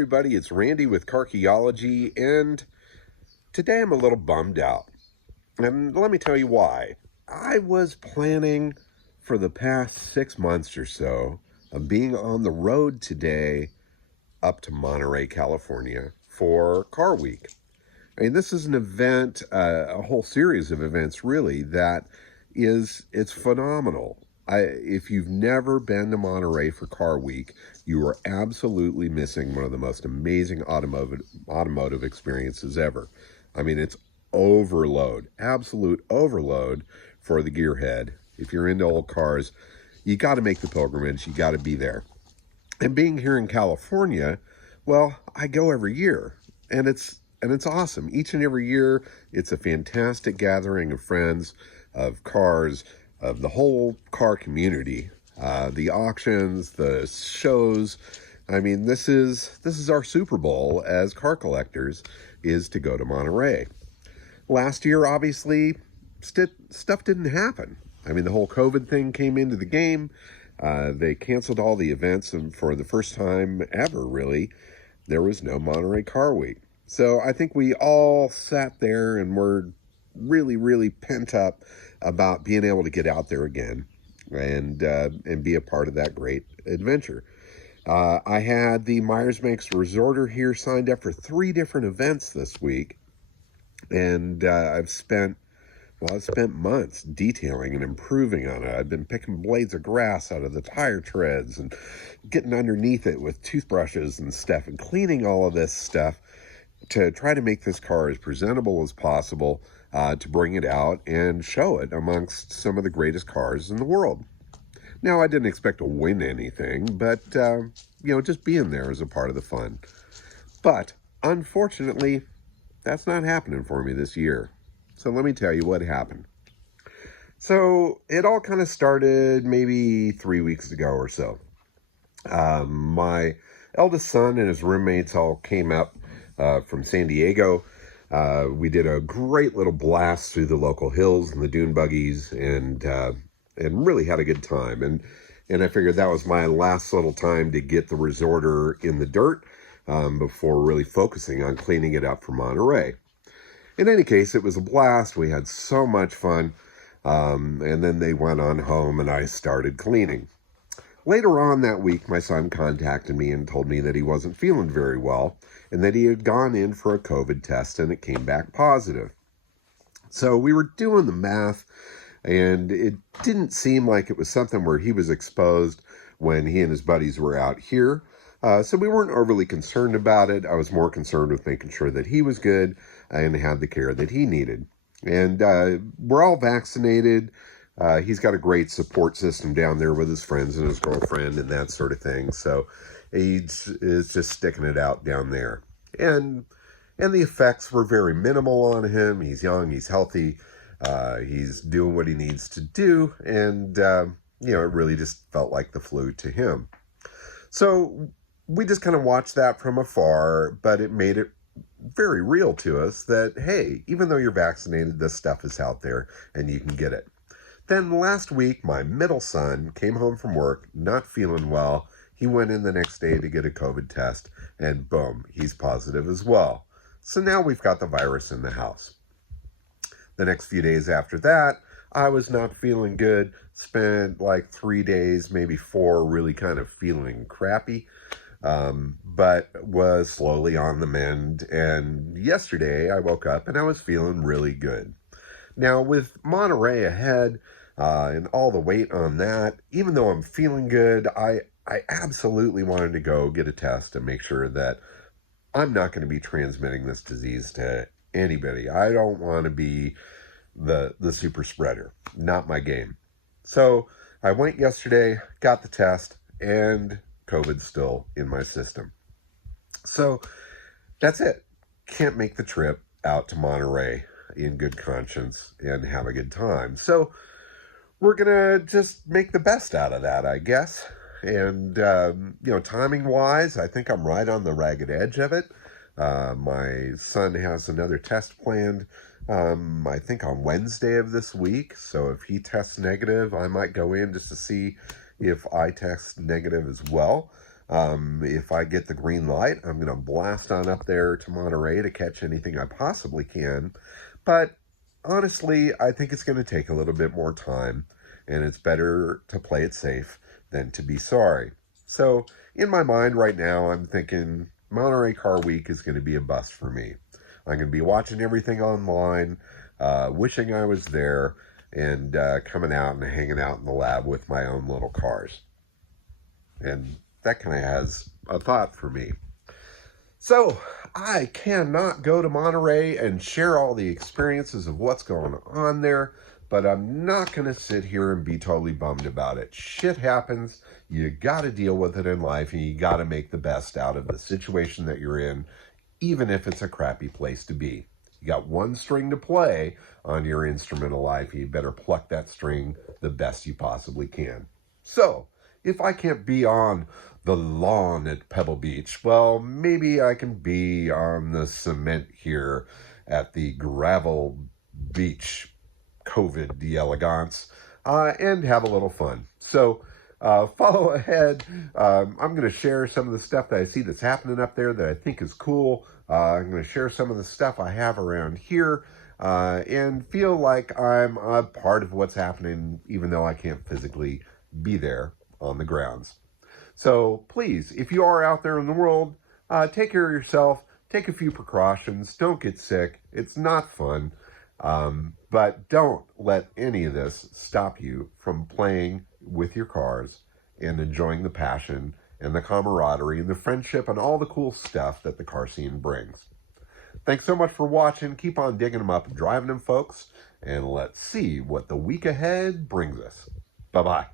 everybody, it's Randy with Carchaeology, and today I'm a little bummed out. And let me tell you why. I was planning for the past 6 months or so of being on the road today up to Monterey, California for Car Week. I mean, this is an event, a whole series of events, really, it's phenomenal. If you've never been to Monterey for Car Week, you are absolutely missing one of the most amazing automotive experiences ever. I mean, it's overload, absolute overload for the gearhead. If you're into old cars, you got to make the pilgrimage. You got to be there. And being here in California, well, I go every year, and it's awesome. Each and every year, it's a fantastic gathering of friends, of cars, of the whole car community, the auctions, the shows. I mean, this is our Super Bowl as car collectors, is to go to Monterey. Last year, obviously, stuff didn't happen. I mean, the whole COVID thing came into the game. They canceled all the events, and for the first time ever, really, there was no Monterey Car Week. So I think we all sat there and were really, really pent up about being able to get out there again and be a part of that great adventure. I had the Myers-Manx Resorter here signed up for 3 different events this week, and I've spent months detailing and improving on it. I've been picking blades of grass out of the tire treads and getting underneath it with toothbrushes and stuff and cleaning all of this stuff to try to make this car as presentable as possible, to bring it out and show it amongst some of the greatest cars in the world. Now, I didn't expect to win anything, but, just being there is a part of the fun. But, unfortunately, that's not happening for me this year. So let me tell you what happened. So it all kind of started maybe 3 weeks ago or so. My eldest son and his roommates all came up from San Diego. We did a great little blast through the local hills and the dune buggies, and really had a good time. And I figured that was my last little time to get the resorter in the dirt before really focusing on cleaning it up for Monterey. In any case, it was a blast. We had so much fun. And then they went on home and I started cleaning. Later on that week, my son contacted me and told me that he wasn't feeling very well and that he had gone in for a COVID test and it came back positive. So we were doing the math, and it didn't seem like it was something where he was exposed when he and his buddies were out here. So we weren't overly concerned about it. I was more concerned with making sure that he was good and had the care that he needed. And we're all vaccinated. He's got a great support system down there with his friends and his girlfriend and that sort of thing. So he is just sticking it out down there. And the effects were very minimal on him. He's young, he's healthy, he's doing what he needs to do. And, it really just felt like the flu to him. So we just kind of watched that from afar, but it made it very real to us that, hey, even though you're vaccinated, this stuff is out there and you can get it. Then last week, my middle son came home from work, not feeling well. He went in the next day to get a COVID test, and boom, he's positive as well. So now we've got the virus in the house. The next few days after that, I was not feeling good. Spent like 3 days, maybe 4, really kind of feeling crappy, but was slowly on the mend. And yesterday, I woke up and I was feeling really good. Now, with Monterey ahead, and all the weight on that, even though I'm feeling good, I absolutely wanted to go get a test and make sure that I'm not going to be transmitting this disease to anybody. I don't want to be the super spreader. Not my game. So I went yesterday, got the test, and COVID's still in my system. So that's it. Can't make the trip out to Monterey in good conscience and have a good time. So we're going to just make the best out of that, I guess. And, timing-wise, I think I'm right on the ragged edge of it. My son has another test planned, I think on Wednesday of this week. So if he tests negative, I might go in just to see if I test negative as well. If I get the green light, I'm going to blast on up there to Monterey to catch anything I possibly can. But honestly, I think it's going to take a little bit more time, and it's better to play it safe than to be sorry. So in my mind right now, I'm thinking Monterey Car Week is going to be a bust for me. I'm going to be watching everything online, wishing I was there, and coming out and hanging out in the lab with my own little cars. And that kind of has a thought for me. So I cannot go to Monterey and share all the experiences of what's going on there, but I'm not going to sit here and be totally bummed about it. Shit happens. You got to deal with it in life, and you got to make the best out of the situation that you're in, even if it's a crappy place to be. You got one string to play on your instrument of life. You better pluck that string the best you possibly can. So, if I can't be on the lawn at Pebble Beach, well, maybe I can be on the cement here at the gravel beach, COVID d'elegance, and have a little fun. So, follow ahead. I'm going to share some of the stuff that I see that's happening up there that I think is cool. I'm going to share some of the stuff I have around here and feel like I'm a part of what's happening, even though I can't physically be there on the grounds. So please, if you are out there in the world, take care of yourself, take a few precautions, don't get sick. It's not fun, but don't let any of this stop you from playing with your cars and enjoying the passion and the camaraderie and the friendship and all the cool stuff that the car scene brings. Thanks so much for watching. Keep on digging them up and driving them, folks, and let's see what the week ahead brings us. Bye-bye.